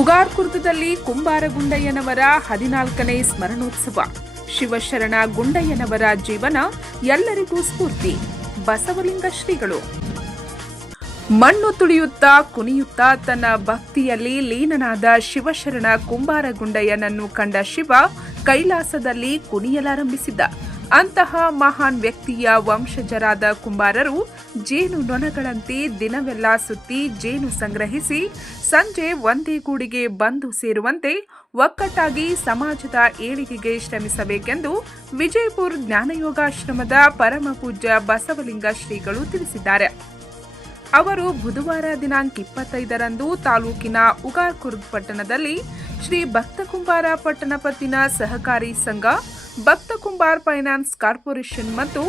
ಉಗಾರ್ಕುರ್ದದಲ್ಲಿ ಕುಂಬಾರ ಗುಂಡಯ್ಯನವರ 14ನೇ ಸ್ಮರಣೋತ್ಸವ. ಶಿವಶರಣ ಗುಂಡಯ್ಯನವರ ಜೀವನ ಎಲ್ಲರಿಗೂ ಸ್ಫೂರ್ತಿ. ಬಸವಲಿಂಗ ಶ್ರೀಗಳು. ಮಣ್ಣು ತುಳಿಯುತ್ತಾ ಕುಣಿಯುತ್ತಾ ತನ್ನ ಭಕ್ತಿಯಲ್ಲಿ ಲೀನನಾದ ಶಿವಶರಣ ಕುಂಬಾರ ಗುಂಡಯ್ಯನನ್ನು ಕಂಡ ಶಿವ ಕೈಲಾಸದಲ್ಲಿ ಕುಣಿಯಲಾರಂಭಿಸಿದ್ದ. ಅಂತಹ ಮಹಾನ್ ವ್ಯಕ್ತಿಯ ವಂಶಜರಾದ ಕುಂಬಾರರು ಜೇನು ನೊಣಗಳಂತೆ ದಿನವೆಲ್ಲ ಸುತ್ತಿ ಜೇನು ಸಂಗ್ರಹಿಸಿ ಸಂಜೆ ಒಂದೇ ಗೂಡಿಗೆ ಬಂದು ಸೇರುವಂತೆ ಒಕ್ಕಟ್ಟಾಗಿ ಸಮಾಜದ ಏಳಿಗೆಗೆ ಶ್ರಮಿಸಬೇಕೆಂದು ವಿಜಯಪುರ ಜ್ಞಾನಯೋಗಾಶ್ರಮದ ಪರಮ ಪೂಜ್ಯ ಬಸವಲಿಂಗ ಶ್ರೀಗಳು ತಿಳಿಸಿದ್ದಾರೆ. ಅವರು ಬುಧವಾರ ದಿನಾಂಕ 25ರಂದು ತಾಲೂಕಿನ ಉಗಾರ್ಕುರ್ದ್ ಪಟ್ಟಣದಲ್ಲಿ ಶ್ರೀ ಭಕ್ತ ಕುಂಬಾರ ಪಟ್ಟಣಪತ್ತಿನ ಸಹಕಾರಿ ಸಂಘ, ಭಕ್ತ ಕುಂಬಾರ್ ಫೈನಾನ್ಸ್ ಕಾರ್ಪೊರೇಷನ್ ಮತ್ತು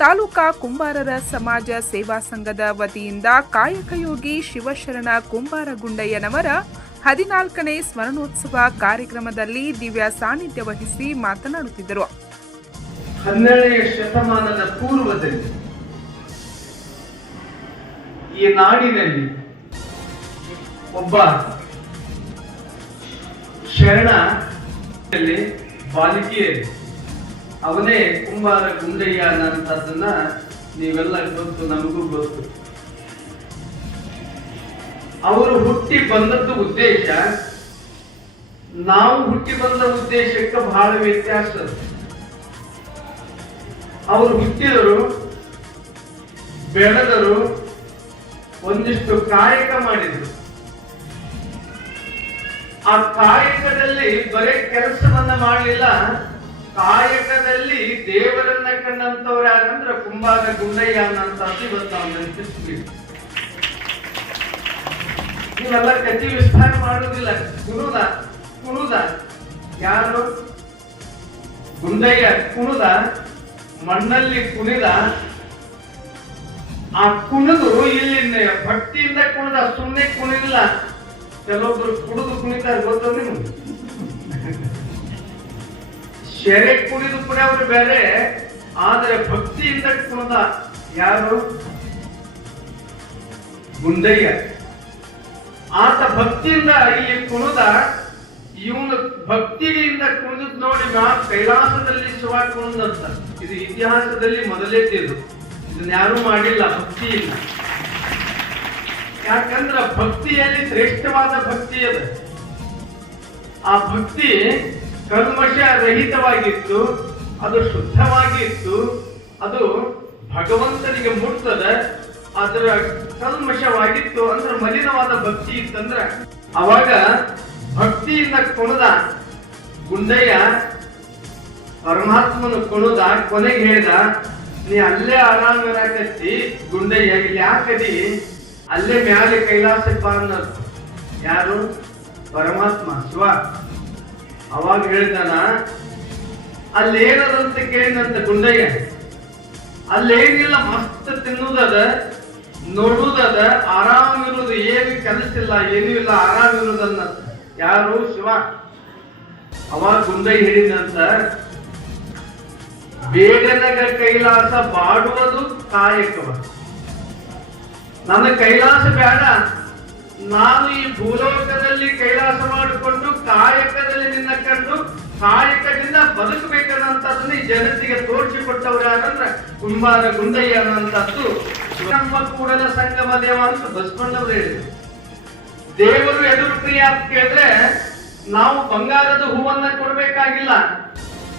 ತಾಲೂಕಾ ಕುಂಬಾರರ ಸಮಾಜ ಸೇವಾ ಸಂಘದ ವತಿಯಿಂದ ಕಾಯಕಯೋಗಿ ಶಿವಶರಣ ಕುಂಬಾರ ಗುಂಡಯ್ಯನವರ 14ನೇ ಸ್ಮರಣೋತ್ಸವ ಕಾರ್ಯಕ್ರಮದಲ್ಲಿ ದಿವ್ಯ ಸಾನ್ನಿಧ್ಯ ವಹಿಸಿ ಮಾತನಾಡುತ್ತಿದ್ದರು. 12ನೇ ಶತಮಾನದ ಪೂರ್ವದಲ್ಲಿ ಈ ನಾಡಿನಲ್ಲಿ ಒಬ್ಬ ಶರಣ ಬಾಲಿಕೆ, ಅವನೇ ಕುಂಬಾರ ಗುಂಡಯ್ಯ ಅನ್ನೋಂಥದ್ದನ್ನ ನೀವೆಲ್ಲ ಗೊತ್ತು, ನಮಗೂ ಗೊತ್ತು. ಅವರು ಹುಟ್ಟಿ ಬಂದದ್ದು ಉದ್ದೇಶ, ನಾವು ಹುಟ್ಟಿ ಬಂದ ಉದ್ದೇಶಕ್ಕೆ ಬಹಳ ವ್ಯತ್ಯಾಸ. ಅವರು ಹುಟ್ಟಿದರು, ಬೆಳೆದರು, ಒಂದಿಷ್ಟು ಕಾಯಕ ಮಾಡಿದ್ರು. ಆ ಕಾಯಕದಲ್ಲಿ ಬರೇ ಕೆಲಸವನ್ನ ಮಾಡಲಿಲ್ಲ, ಕಾಯಕದಲ್ಲಿ ದೇವರನ್ನ ಕಂಡಂತವ್ರು ಯಾರಂದ್ರೆ ಕುಂಬಾರ ಗುಂಡಯ್ಯ ಅನ್ನಂತದ್ದು ಇವತ್ತು ನಾವು ನೆನಪಿಸ್ತೀವಿ. ನೀವೆಲ್ಲ ಕತಿ ವಿಸ್ತಾರ ಮಾಡುವುದಿಲ್ಲ. ಕುಣುದ ಯಾರು? ಗುಂಡಯ್ಯ ಕುಣುದ, ಮಣ್ಣಲ್ಲಿ ಕುಣಿದ. ಆ ಕುಣಿದು ಇಲ್ಲಿ ಭಕ್ತಿಯಿಂದ ಕುಣಿದ, ಸುಮ್ಮನೆ ಕುಣಿದಿಲ್ಲ. ಕೆಲವೊಬ್ರು ಕುಡಿದು ಕುಣಿತಾರೆ, ಗೊತ್ತ ನೀವು? ಶೆರೆ ಕುಣಿದು ಕುಣಿಯವರು ಬೇರೆ, ಆದ್ರೆ ಭಕ್ತಿಯಿಂದ ಕುಣಿದ ಯಾರು? ಗುಂಡಯ್ಯ. ಆತ ಭಕ್ತಿಯಿಂದ ಇಲ್ಲಿ ಕುಣಿದ. ಇವನು ಭಕ್ತಿಯಿಂದ ಕುಣಿದ್ ನೋಡಿ ಕೈಲಾಸದಲ್ಲಿ ಶಿವ ಕುಣಿದಂತ. ಇದು ಇತಿಹಾಸದಲ್ಲಿ ಮೊದಲೇದಿದು, ಇದನ್ನ ಯಾರು ಮಾಡಿಲ್ಲ. ಭಕ್ತಿ ಇಲ್ಲ. ಯಾಕಂದ್ರ ಭಕ್ತಿಯಲ್ಲಿ ಶ್ರೇಷ್ಠವಾದ ಭಕ್ತಿ ಅದ. ಆ ಭಕ್ತಿ ಕಲ್ಮಶ ರಹಿತವಾಗಿತ್ತು, ಅದು ಶುದ್ಧವಾಗಿತ್ತು, ಅದು ಭಗವಂತನಿಗೆ ಮುಟ್ತದ. ಅದರ ಕಲ್ಮಶವಾಗಿತ್ತು ಅಂದ್ರೆ ಮಲಿನವಾದ ಭಕ್ತಿ ಇತ್ತಂದ್ರ ಅವಾಗ ಭಕ್ತಿಯಿಂದ ಕುಣದ ಗುಂಡಯ್ಯ ಪರಮಾತ್ಮನು ಕುಣದ. ಕೊನೆಗೆ ಹೇಳ್ದ, ನೀ ಅಲ್ಲೇ ಆರಾಮಿರಾಕತ್ತಿ ಗುಂಡಯ್ಯ, ಇಲ್ಲಿ ಯಾಕದಿ? ಅಲ್ಲೇ ಮ್ಯಾಲೆ ಕೈಲಾಸಕ್ಕೆ ಬಾ ಅನ್ನೋದು. ಯಾರು? ಪರಮಾತ್ಮ ಶಿವ. ಅವಾಗ ಹೇಳ್ತಾನ, ಅಲ್ಲೇನದಂತ ಕೇಳಿದಂತ ಗುಂಡಯ್ಯ. ಅಲ್ಲೇನಿಲ್ಲ, ಮಸ್ತ್ ತಿನ್ನುವುದದ, ನೋಡುವುದದ, ಆರಾಮಿರುವುದು, ಏನು ಕೆಲಸಿಲ್ಲ, ಏನೂ ಇಲ್ಲ, ಆರಾಮಿರುವುದನ್ನ. ಯಾರು? ಶಿವ. ಅವಾಗ ಗುಂಡಯ್ಯ ಹೇಳಿದಂತ, ಬೇಡನಗ ಕೈಲಾಸ ಬಾಡುವುದು ಕಾಯಕವ. ನನ್ನ ಕೈಲಾಸ ಬೇಡ, ನಾನು ಈ ಭೂಲೋಕದಲ್ಲಿ ಕೈಲಾಸ ಮಾಡಿಕೊಂಡು ಕಾಯಕದಲ್ಲಿ ನಿನ್ನ ಕಂಡು ಕಾಯಕದಿಂದ ಬದುಕಬೇಕನ್ನಂಥದ್ದನ್ನ ಈ ಜಗತ್ತಿಗೆ ತೋರಿಸಿಕೊಟ್ಟವ್ರು ಯಾರಂದ್ರೆ ಕುಂಬಾರ ಗುಂಡಯ್ಯ ಅನ್ನುವಂಥದ್ದು. ನಮ್ಮ ಕೂಡಲ ಸಂಗಮ ದೇವ ಅಂತ ಬಸವಣ್ಣವ್ರು ಹೇಳಿದ್ರು. ದೇವರು ಎದುರು ಪ್ರಿಯ ಅಂತ ಕೇಳಿದ್ರೆ ನಾವು ಬಂಗಾರದ ಹೂವನ್ನ ಕೊಡ್ಬೇಕಾಗಿಲ್ಲ,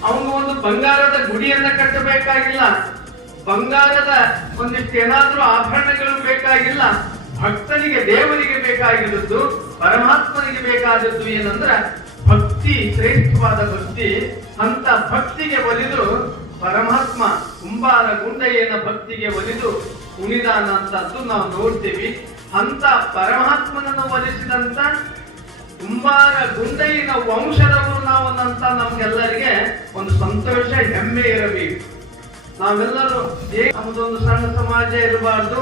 ಅವನು ಒಂದು ಬಂಗಾರದ ಗುಡಿಯನ್ನ ಕಟ್ಟಬೇಕಾಗಿಲ್ಲ, ಬಂಗಾರದ ಒಂದಿಷ್ಟು ಏನಾದ್ರೂ ಆಭರಣಗಳು ಬೇಕಾಗಿಲ್ಲ. ಭಕ್ತನಿಗೆ, ದೇವರಿಗೆ ಬೇಕಾಗಿರುವುದು, ಪರಮಾತ್ಮನಿಗೆ ಬೇಕಾದದ್ದು ಏನಂದ್ರ ಭಕ್ತಿ, ಶ್ರೇಷ್ಠವಾದ ಭಕ್ತಿ. ಅಂತ ಭಕ್ತಿಗೆ ಒಲಿದು ಪರಮಾತ್ಮ ಕುಂಬಾರ ಗುಂಡಯ್ಯನ ಭಕ್ತಿಗೆ ಒಲಿದು ಕುಣಿದಾನ ಅಂತದ್ದು ನಾವು ನೋಡ್ತೀವಿ. ಅಂತ ಪರಮಾತ್ಮನನ್ನು ಒಲಿಸಿದಂತ ಕುಂಬಾರ ಗುಂಡಯ್ಯನ ವಂಶದವರು ನಾವು ಅನ್ನಂತ ನಮ್ಗೆಲ್ಲರಿಗೆ ಒಂದು ಸಂತೋಷ, ಹೆಮ್ಮೆ ಇರಬೇಕು. ನಾವೆಲ್ಲರೂ ನಮ್ಮದೊಂದು ಸಣ್ಣ ಸಮಾಜ ಇರಬಾರ್ದು.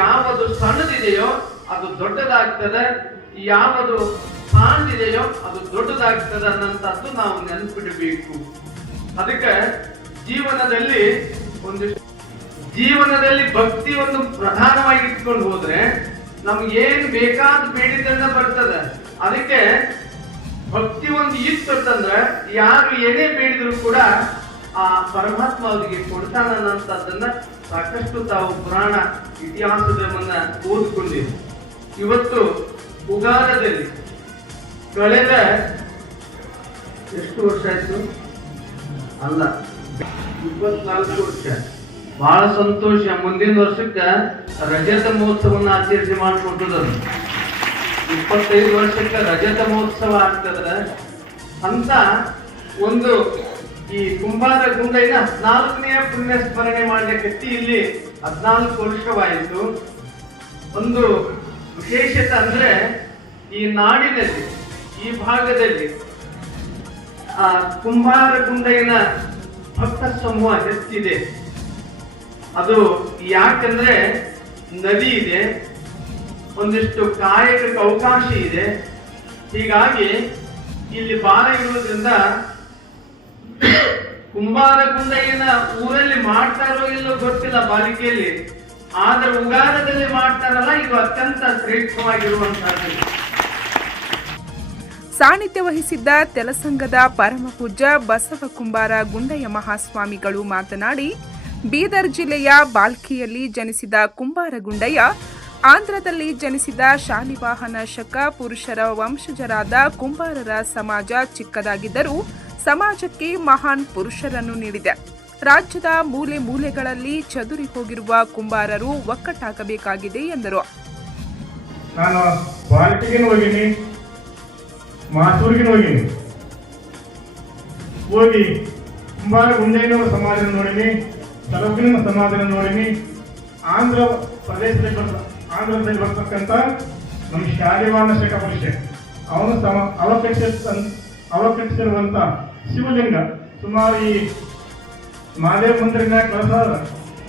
ಯಾವುದು ಸಣ್ಣದಿದೆಯೋ ಅದು ದೊಡ್ಡದಾಗ್ತದೆ, ಯಾವುದು ಸಣ್ಣದಿದೆಯೋ ಅದು ದೊಡ್ಡದಾಗ್ತದೆ ಅನ್ನಂತದ್ದು ನಾವು ನೆನಪಿಡಬೇಕು. ಅದಕ್ಕೆ ಜೀವನದಲ್ಲಿ ಭಕ್ತಿ ಒಂದು ಪ್ರಧಾನವಾಗಿ ಇಟ್ಕೊಂಡು ಹೋದ್ರೆ ನಮ್ಗೆ ಏನ್ ಬೇಕಾದ ಬೇಡಿದ್ದನ್ನ ಬರ್ತದೆ. ಅದಕ್ಕೆ ಭಕ್ತಿ ಒಂದು ಇತ್ತು ಅಂತಂದ್ರೆ ಯಾರು ಏನೇ ಬೇಡಿದ್ರು ಕೂಡ ಆ ಪರಮಾತ್ಮ ಅವರಿಗೆ ಕೊಡ್ತಾನನ್ನಂತದ್ದನ್ನ ಸಾಕಷ್ಟು ತಾವು ಪುರಾಣ ಇತಿಹಾಸದನ್ನ ಓದಿಕೊಂಡಿದೆ. ಇವತ್ತು ಉಗಾರದಲ್ಲಿ ಕಳೆದ ಎಷ್ಟು ವರ್ಷ ಆಯ್ತು ಅಲ್ಲ 24 ವರ್ಷ. ಬಹಳ ಸಂತೋಷ. ಮುಂದಿನ ವರ್ಷಕ್ಕೆ ರಜತ ಮಹೋತ್ಸವನ್ನ ಆಚರಿಸಿ ಮಾಡಿಕೊಟ್ಟದ. 25 ವರ್ಷಕ್ಕೆ ರಜತ ಮಹೋತ್ಸವ ಆಗ್ತದ ಅಂತ ಒಂದು ಈ ಕುಂಬಾರ ಗುಂಡಯ್ಯನ 14ನೇ ಪುಣ್ಯ ಸ್ಮರಣೆ ಮಾಡ್ಲಿಕ್ಕೆ ಇಲ್ಲಿ 14 ವರ್ಷವಾಯಿತು. ಒಂದು ವಿಶೇಷತೆ ಅಂದ್ರೆ ಈ ನಾಡಿನಲ್ಲಿ ಈ ಭಾಗದಲ್ಲಿ ಆ ಕುಂಬಾರ ಗುಂಡಯ್ಯನ ಭಕ್ತ ಸಮೂಹ ಹೆಚ್ಚಿದೆ. ಅದು ಯಾಕಂದ್ರೆ ನದಿ ಇದೆ, ಒಂದಿಷ್ಟು ಕಾಯಕಕ್ಕೆ ಅವಕಾಶ ಇದೆ. ಹೀಗಾಗಿ ಇಲ್ಲಿ ಬಾಲ ಇರುವುದರಿಂದ ಕುಂಬಾರ ಗುಂಡಯ್ಯನ ಊರಲ್ಲಿ ಮಾಡ್ತಾರೋ ಇಲ್ಲೋ ಗೊತ್ತಿಲ್ಲ ಬಾಲಿಕೆಯಲ್ಲಿ, ಆದ್ರೆ ಉಗಾರದಲ್ಲಿ ಮಾಡ್ತಾರಲ್ಲ, ಇದು ಅತ್ಯಂತ ಶ್ರೇಷ್ಠವಾಗಿರುವಂತಹದ್ದು. ಸಾನ್ನಿಧ್ಯ ವಹಿಸಿದ್ದ ತೆಲಸಂಗದ ಪರಮಪೂಜ್ಯ ಬಸವ ಕುಂಬಾರ ಗುಂಡಯ್ಯ ಮಹಾಸ್ವಾಮಿಗಳು ಮಾತನಾಡಿ, ಬೀದರ್ ಜಿಲ್ಲೆಯ ಬಾಲ್ಕಿಯಲ್ಲಿ ಜನಿಸಿದ ಕುಂಬಾರ ಗುಂಡಯ್ಯ ಆಂಧ್ರದಲ್ಲಿ ಜನಿಸಿದ ಶಾಲಿವಾಹನ ಶಕ ಪುರುಷರ ವಂಶಜರಾದ ಕುಂಬಾರರ ಸಮಾಜ ಚಿಕ್ಕದಾಗಿದ್ದರೂ ಸಮಾಜಕ್ಕೆ ಮಹಾನ್ ಪುರುಷರನ್ನು ನೀಡಿದೆ. ರಾಜ್ಯದ ಮೂಲೆ ಮೂಲೆಗಳಲ್ಲಿ ಚದುರಿ ಹೋಗಿರುವ ಕುಂಬಾರರು ಒಕ್ಕಟ್ಟಾಗಬೇಕಾಗಿದೆ ಎಂದರು. ನಾನು ಬಾಲ್ಕಿಗೆ ಹೋಗಿನಿ, ಮಾಸೂರಿಗೆ ಹೋಗಿ ಕುಂಬಾರ ಗುಂಡಯ್ಯನವರ ಸಮಾಜ ನೋಡಿನಿ, ತಲುಪಿನ ಸಮಾಜ ನೋಡಿನಿ. ಆಂಧ್ರದಲ್ಲಿ ಬರ್ತಕ್ಕಂಥ ನಮ್ಮ ಶಾಲಿವಾಹನ ಶಕ ಪುರುಷ ಅವನು ಅವಲಕ್ಷಿಸಿರುವಂತ ಶಿವಲಿಂಗ ಸುಮಾರು ಈ ಮಹಾದೇವ ಮಂದಿರ ಕಳಸ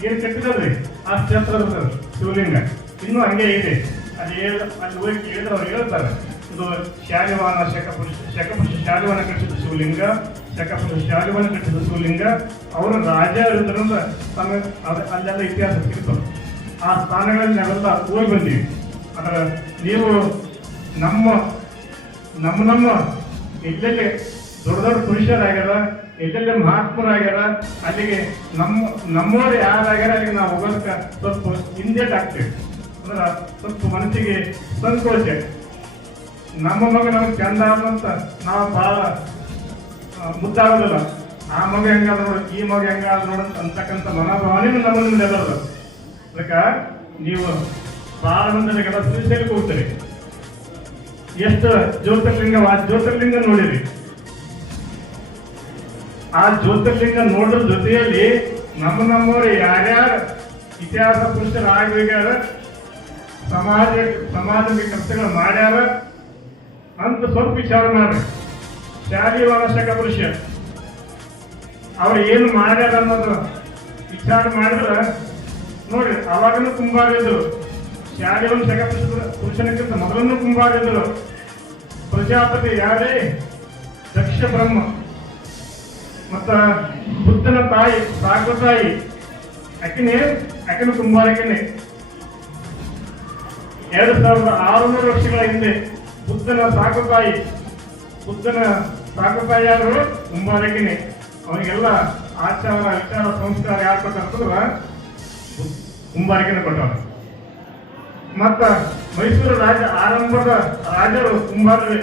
ಏನ್ ಕಟ್ಟಿದ್ರಿ ಆ ಕ್ಷೇತ್ರದ ಶಿವಲಿಂಗ ಇನ್ನೂ ಹಂಗೆ ಇದೆ. ಅಲ್ಲಿ ಹೋಗಿ ಕೇಳಿದ್ರೆ ಅವ್ರು ಹೇಳ್ತಾರೆ, ಇದು ಶಾಲಿವಾಹನ ಶಕಪುರುಷ ಶಾಲಿವಾಹನ ಕಟ್ಟಿದ ಶಿವಲಿಂಗ, ಶಕಪುರುಷ ಶಾಲಿವಾಹನ ಕಟ್ಟಿದ ಶಿವಲಿಂಗ. ಅವರು ರಾಜ ಇರೋದ್ರಿಂದ ಅಲ್ಲೆಲ್ಲ ಇತಿಹಾಸ ಸಿಗ್ತದೆ. ಆ ಸ್ಥಾನಗಳಲ್ಲಿ ನಾವೆಲ್ಲ ಹೋಗಿ ಬಂದೀವಿ. ಆದ್ರೆ ನೀವು ನಮ್ಮ ಎಲ್ಲೆಲ್ಲಿ ದೊಡ್ಡ ದೊಡ್ಡ ಪುರುಷರಾಗ್ಯಾರ, ಎಲ್ಲೆಲ್ಲಿ ಮಹಾತ್ಮರಾಗ್ಯಾರ, ಅಲ್ಲಿಗೆ ನಮ್ಮವ್ರು ಯಾರಾಗ್ಯಾರ ಅಲ್ಲಿಗೆ ನಾವು ಹೋಗೋದಕ್ಕೆ ಸ್ವಲ್ಪ ಹಿಂದೇಟ್ ಆಗ್ತೇವೆ. ಅಂದ್ರೆ ಸ್ವಲ್ಪ ಮನಸ್ಸಿಗೆ ಸಂಕೋಚ. ನಮ್ಮ ಮಗ ನಮ್ಗೆ ಚಂದ ಅಂತ ನಾವು ಬಹಳ ಮುದ್ದಾಗೋದಿಲ್ಲ. ಆ ಮಗ ಹೆಂಗಾದ ನೋಡ, ಈ ಮಗ ಹೆಂಗಾದ ನೋಡ ಅಂತಕ್ಕಂಥ ಮನೋಭಾವನೆ ನಮ್ಮಲ್ಲಿ ಎಲ್ಲರದ. ಅದಕ್ಕೆ ನೀವು ಬಹಳ ಮಂದಿಗೆಲ್ಲ ಶ್ರೀಶೈಲಕ್ಕೆ ಹೋಗ್ತೀರಿ, ಎಷ್ಟು ಜ್ಯೋತಿರ್ಲಿಂಗ ನೋಡಿರಿ. ಆ ಜ್ಯೋತಿರ್ಲಿಂಗ ನೋಡೋದ್ರ ಜೊತೆಯಲ್ಲಿ ನಮ್ಮವರು ಯಾರ್ಯಾರು ಇತಿಹಾಸ ಪುರುಷರು ಆಗ್ಯಾರ, ಸಮಾಜಕ್ಕೆ ಕೆಲಸಗಳು ಮಾಡ್ಯಾರ ಅಂತ ಸ್ವಲ್ಪ ವಿಚಾರ ಮಾಡ್ರಿ. ಶಾಲಿವಾಹನ ಶಕ ಪುರುಷ ಅವ್ರು ಏನು ಮಾಡ್ಯಾರ ಅನ್ನೋದು ವಿಚಾರ ಮಾಡಿದ್ರೆ ನೋಡ್ರಿ, ಅವಾಗಲೂ ಕುಂಬಾರ ಇದ್ರು. ಶಾಲಿವಾಹನ ಶಕ ಪುರುಷನಕ್ಕಿಂತ ಮೊದಲನ್ನು ಕುಂಬಾರ ಇದ್ರು. ಪ್ರಜಾಪತಿ ಯಾರೇ ದಕ್ಷ ಬ್ರಹ್ಮ ಮತ್ತ ಬುದ್ಧನ ತಾಯಿ ಸಾಕತಾಯಿ ಅಕಿನ ಕುಂಬಾರಕಿನೇ. 2600 ವರ್ಷಗಳ ಹಿಂದೆ ಬುದ್ಧನ ಸಾಕತಾಯಿಯಾದರು ಕುಂಬಾರಕಿನೇ. ಅವನಿಗೆಲ್ಲ ಆಚಾರ ವಿಚಾರ ಸಂಸ್ಕಾರ ಯಾರು ಕೊಟ್ಟಂತಂದ್ರ ಕುಂಬಾರಕಿನ ಕೊಟ್ಟವ. ಮತ್ತ ಮೈಸೂರು ಆರಂಭದ ರಾಜರು ಕುಂಬಾರರೇ.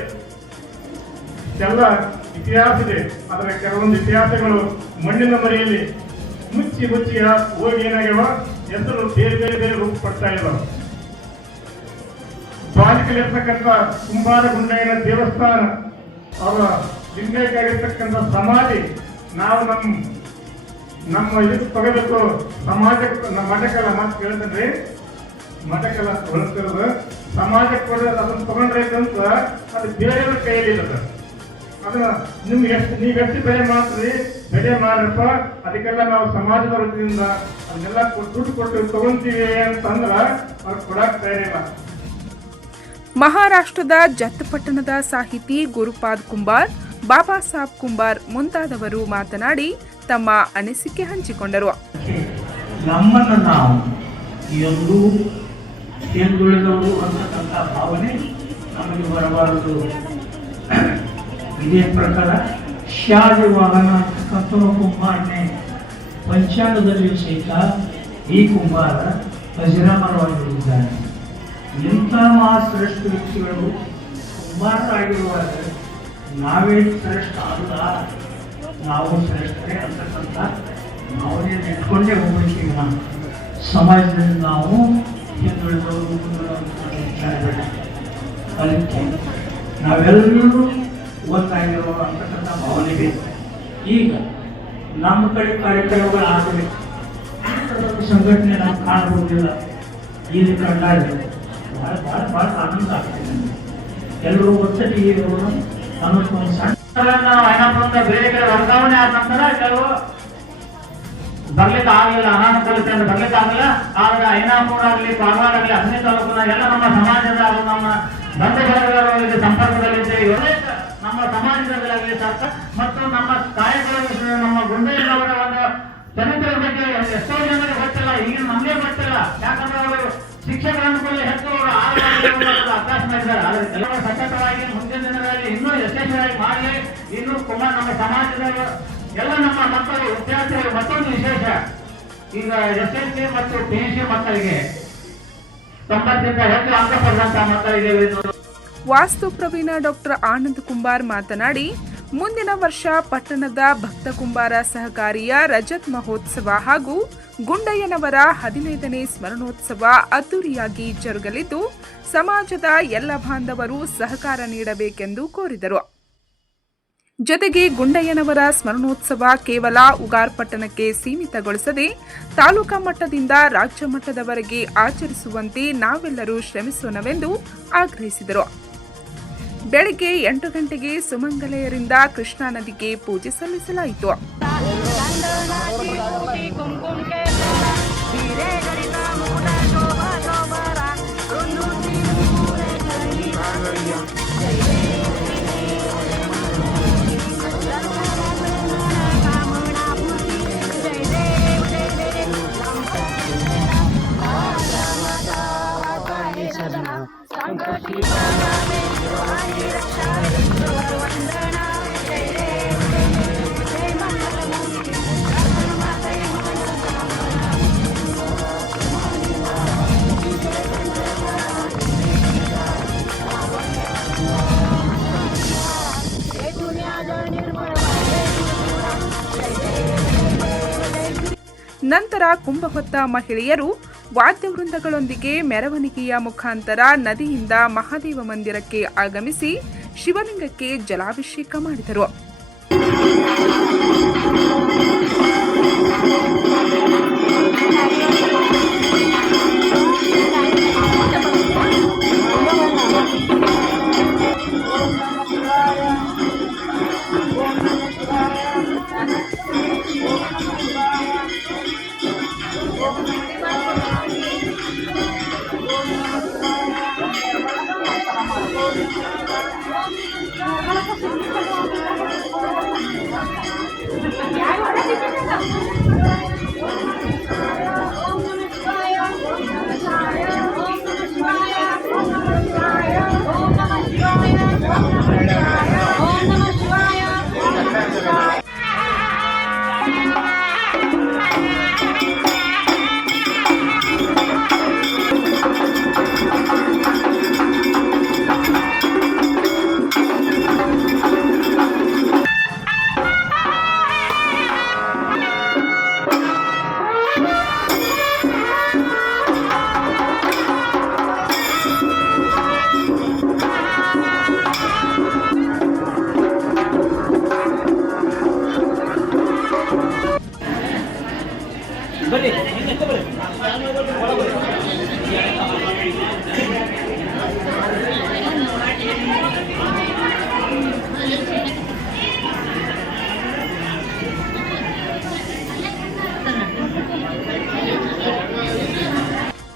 ಎಲ್ಲ ಇತಿಹಾಸ ಇದೆ. ಅದರ ಕೆಲವೊಂದು ಇತಿಹಾಸಗಳು ಮಣ್ಣಿನ ಮರೆಯಲ್ಲಿ ಮುಚ್ಚಿ ಹೋಗಿ ಏನಾಗ್ಯಾವ, ಹೆಸರು ಬೇರೆ ಬೇರೆ ಬೇರೆ ರೂಪ ಪಡ್ತಾ ಇದ್ದಾವ. ಬಾಲಿಕಲಿರ್ತಕ್ಕಂಥ ಕುಂಬಾರ ಗುಂಡಯ್ಯನ ದೇವಸ್ಥಾನ, ಅವರ ಲಿಂಗೈಕ್ಯಾಗಿರ್ತಕ್ಕಂಥ ಸಮಾಧಿ ನಾವು ನಮ್ಮ ಇದಕ್ಕೆ ತಗೋಬೇಕು. ಸಮಾಜಕ್ಕೆ ನಮ್ಮ ಮಠಕ್ಕೆಲ್ಲ ಮಾತು ಕೇಳ್ತೇನ್ರಿ, ಮಠಕ್ಕೆಲ್ಲ ಹೊಳತಿರೋದು ಸಮಾಜಕ್ಕೆ ಕೊಡ ಅದನ್ನ ತಗೊಂಡ್ರೆ ಅಂತ ಅದು ಬೇರೆಯವ್ರ ಕೈಯಲ್ಲಿ ಇರುತ್ತೆ. ಅದನ್ನ ನೀವ್ ಎಷ್ಟು ಬೆಲೆ ಮಾಡ್ತೀರಿ, ಬೆಲೆ ಮಾಡ್ರಪ್ಪ, ಅದಕ್ಕೆಲ್ಲ ನಾವು ಸಮಾಜದ ವೃತ್ತಿಯಿಂದ ಅದನ್ನೆಲ್ಲ ದುಡ್ಡು ಕೊಟ್ಟು ತಗೊಂತೀವಿ ಅಂತಂದ್ರ ಅವ್ರು ಕೊಡಕ್ ತಯಾರಿಲ್ಲ. ಮಹಾರಾಷ್ಟ್ರದ ಜತ್ ಪಟ್ಟಣದ ಸಾಹಿತಿ ಗುರುಪಾದ್ ಕುಂಬಾರ್, ಬಾಬಾ ಸಾಬ್ ಕುಂಬಾರ್ ಮುಂತಾದವರು ಮಾತನಾಡಿ ತಮ್ಮ ಅನಿಸಿಕೆ ಹಂಚಿಕೊಂಡರು. ನಮ್ಮನ್ನು ನಾವು ಎಂದು ಹಿಂದುಳಿದವರು ಅನ್ನತಕ್ಕಂಥ ಭಾವನೆ ನಮಗೆ ಬರಬಾರದು. ಇದೇ ಪ್ರಕಾರ ಶಾದಿ ವಾಹನ ಅಂತಕ್ಕಂಥ ಕುಂಬಾರನೇ ಪಂಚಾಂಗದಲ್ಲಿಯೂ ಸಹಿತ ಈ ಕುಂಬಾರ ಅಜರಾಮರವಾಗಿರುತ್ತಾನೆ. ಇಂಥ ಶ್ರೇಷ್ಠ ವ್ಯಕ್ತಿಗಳು ಕುಂಬಾರರಾಗಿರುವಾಗ ನಾವೇ ಶ್ರೇಷ್ಠ ಅಲ್ಲ, ನಾವು ಶ್ರೇಷ್ಠರೇ ಅಂತಕ್ಕಂಥ ನಾವೇ ನೆಟ್ಕೊಂಡೇ ಹೋಗ್ಬೇಕೀಗ. ಸಮಾಜದಲ್ಲಿ ನಾವು ಹಿಂದುಳಿದವರು ಅದಕ್ಕೆ ನಾವೆಲ್ಲರೂ ಒಂದಾಗಿರುವ ಅಂತಕ್ಕಂಥ ಭಾವನೆ ಬೇಕು. ಈಗ ನಮ್ಮ ಕಡೆ ಕಾರ್ಯಕ್ರಮಗಳು ಆಗಬೇಕು. ಸಂಘಟನೆ ನಾವು ಕಾಣಬಹುದಿಲ್ಲ. ಇಲ್ಲಿ ಕಂಡಾಗ ಭಾಳ ಭಾಳ ಭಾಳ ಆನಂದ ಆಗ್ತದೆ. ಎಲ್ಲರೂ ಒತ್ತಟಿ ಅನ್ನೋದು ಒಂದು ಸಣ್ಣ ನಾವು ಬೇರೆ ಕಡೆ ವರ್ಗಾವಣೆ ಆದ ನಂತರ ಕೆಲವು ಬರ್ಲಿಕ್ಕೆ ಆಗಲಿಲ್ಲ, ಅನಾನುಕೂಲತೆಯಿಂದ ಬರ್ಲಿಕ್ಕೆ ಆಗಲಿಲ್ಲ. ಆಗ ಐನಾಪುರ ಆಗಲಿ, ಕಾರವಾರ ಆಗಲಿ, 15 ತಾಲೂಕಿನ ಎಲ್ಲ ನಮ್ಮ ಸಮಾಜದ ಹಾಗೂ ನಮ್ಮ ಬಂಧುಬಳಗದವರಿಗೆ ಸಂಪರ್ಕದಲ್ಲಿದ್ದೇವೆ. ನಮ್ಮ ಸಮಾಜದಲ್ಲಾಗಲಿ ಸರ್ಕಾರ ಮತ್ತು ನಮ್ಮ ಕಾಯಕಗಳ ನಮ್ಮ ಗುಂಡೆಯವರ ಒಂದು ಚರಿತ್ರೆ ಬಗ್ಗೆ ಎಷ್ಟೋ ಜನರಿಗೆ ಗೊತ್ತಿಲ್ಲ, ಈಗ ನಮಗೆ ಗೊತ್ತಿಲ್ಲ. ಯಾಕಂದ್ರೆ ಅವರು ಶಿಕ್ಷಕರನ್ನು ಕೂಡ ಹೆಚ್ಚು ಅವಕಾಶ ಮಾಡಿದ್ದಾರೆ. ಆದರೆ ಕೆಲವರು ಸತತವಾಗಿ ಮುಂದಿನ ದಿನಗಳಲ್ಲಿ ಇನ್ನೂ ಯಶಸ್ವಿಯಾಗಿ ಮಾಡಲಿ. ಇನ್ನು ನಮ್ಮ ಸಮಾಜದ ಎಲ್ಲ ನಮ್ಮ ಮಕ್ಕಳು ವಿದ್ಯಾರ್ಥಿಗಳು ಮತ್ತೊಂದು ವಿಶೇಷ, ಈಗ SSLC ಮತ್ತು PUC ಮಕ್ಕಳಿಗೆ 90ಕ್ಕಿಂತ ಹೆಚ್ಚು ಅಂಕ ಪಡೆದಂತಹ ಮಕ್ಕಳಿಗೆ ವಾಸ್ತು ಪ್ರವೀಣ ಡಾಕ್ಟರ್ ಆನಂದ್ ಕುಂಬಾರ್ ಮಾತನಾಡಿ, ಮುಂದಿನ ವರ್ಷ ಪಟ್ಟಣದ ಭಕ್ತ ಕುಂಬಾರ ಸಹಕಾರಿಯ ರಜತ್ ಮಹೋತ್ಸವ ಹಾಗೂ ಗುಂಡಯ್ಯನವರ 15ನೇ ಸ್ಮರಣೋತ್ಸವ ಅದ್ದೂರಿಯಾಗಿ ಜರುಗಲಿದ್ದು, ಸಮಾಜದ ಎಲ್ಲ ಬಾಂಧವರು ಸಹಕಾರ ನೀಡಬೇಕೆಂದು ಕೋರಿದರು. ಜೊತೆಗೆ ಗುಂಡಯ್ಯನವರ ಸ್ಮರಣೋತ್ಸವ ಕೇವಲ ಉಗಾರ್ ಪಟ್ಟಣಕ್ಕೆ ಸೀಮಿತಗೊಳಿಸದೆ ತಾಲೂಕಾ ಮಟ್ಟದಿಂದ ರಾಜ್ಯ ಮಟ್ಟದವರೆಗೆ ಆಚರಿಸುವಂತೆ ನಾವೆಲ್ಲರೂ ಶ್ರಮಿಸೋಣವೆಂದು ಆಗ್ರಹಿಸಿದರು. ಬೆಳಗ್ಗೆ 8 ಗಂಟೆಗೆ ಸುಮಂಗಲೆಯರಿಂದ ಕೃಷ್ಣಾ ನದಿಗೆ ಪೂಜೆ ಸಲ್ಲಿಸಲಾಯಿತು. ನಂತರ ಕುಂಭಹೊತ್ತ ಮಹಿಳೆಯರು ವಾದ್ಯವೃಂದಗಳೊಂದಿಗೆ ಮೆರವಣಿಗೆಯ ಮುಖಾಂತರ ನದಿಯಿಂದ ಮಹಾದೇವ ಮಂದಿರಕ್ಕೆ ಆಗಮಿಸಿ ಶಿವಲಿಂಗಕ್ಕೆ ಜಲಾಭಿಷೇಕ ಮಾಡಿದರು.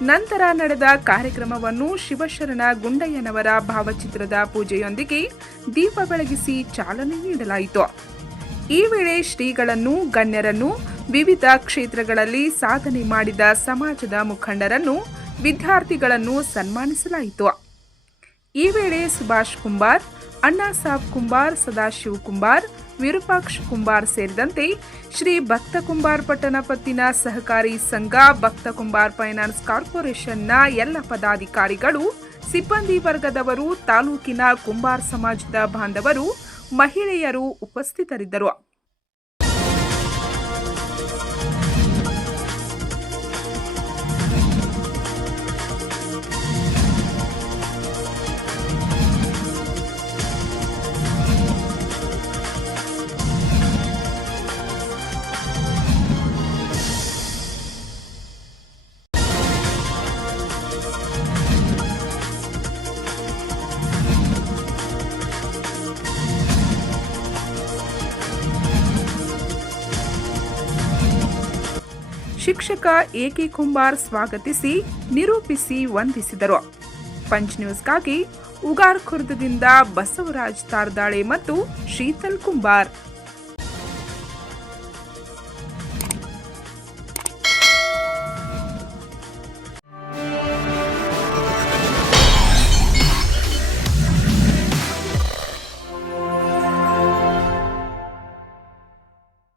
ನಂತರ ನಡೆದ ಕಾರ್ಯಕ್ರಮವನ್ನು ಶಿವಶರಣ ಗುಂಡಯ್ಯನವರ ಭಾವಚಿತ್ರದ ಪೂಜೆಯೊಂದಿಗೆ ದೀಪ ಬೆಳಗಿಸಿ ಚಾಲನೆ ನೀಡಲಾಯಿತು. ಈ ವೇಳೆ ಶ್ರೀಗಳನ್ನು, ಗಣ್ಯರನ್ನು, ವಿವಿಧ ಕ್ಷೇತ್ರಗಳಲ್ಲಿ ಸಾಧನೆ ಮಾಡಿದ ಸಮಾಜದ ಮುಖಂಡರನ್ನು, ವಿದ್ಯಾರ್ಥಿಗಳನ್ನು ಸನ್ಮಾನಿಸಲಾಯಿತು. ಈ ವೇಳೆ ಸುಭಾಷ್ ಕುಂಬಾರ್, ಅಣ್ಣಾ ಸಾಬ್ ಕುಂಬಾರ್, ಸದಾಶಿವ್ ಕುಂಬಾರ್, ವಿರೂಪಾಕ್ಷ ಕುಂಬಾರ್ ಸೇರಿದಂತೆ ಶ್ರೀ ಭಕ್ತ ಕುಂಬಾರ್ ಪಟ್ಟಣಪತ್ತಿನ ಸಹಕಾರಿ ಸಂಘ, ಭಕ್ತ ಕುಂಬಾರ್ ಫೈನಾನ್ಸ್ ಕಾರ್ಪೊರೇಷನ್ನ ಎಲ್ಲ ಪದಾಧಿಕಾರಿಗಳು, ಸಿಬ್ಬಂದಿ ವರ್ಗದವರು, ತಾಲೂಕಿನ ಕುಂಬಾರ್ ಸಮಾಜದ ಬಾಂಧವರು, ಮಹಿಳೆಯರು ಉಪಸ್ಥಿತರಿದ್ದರು. ಶಿಕ್ಷಕ ಎಕೆ ಕುಂಬಾರ್ ಸ್ವಾಗತಿಸಿ, ನಿರೂಪಿಸಿ ವಂದಿಸಿದರು. ಪಂಚ್ ನ್ಯೂಸ್ಗಾಗಿ ಉಗಾರ್ ಖುರ್ದದಿಂದ ಬಸವರಾಜ್ ತಾರ್ದಾಳೆ ಮತ್ತು ಶೀತಲ್ ಕುಂಬಾರ್.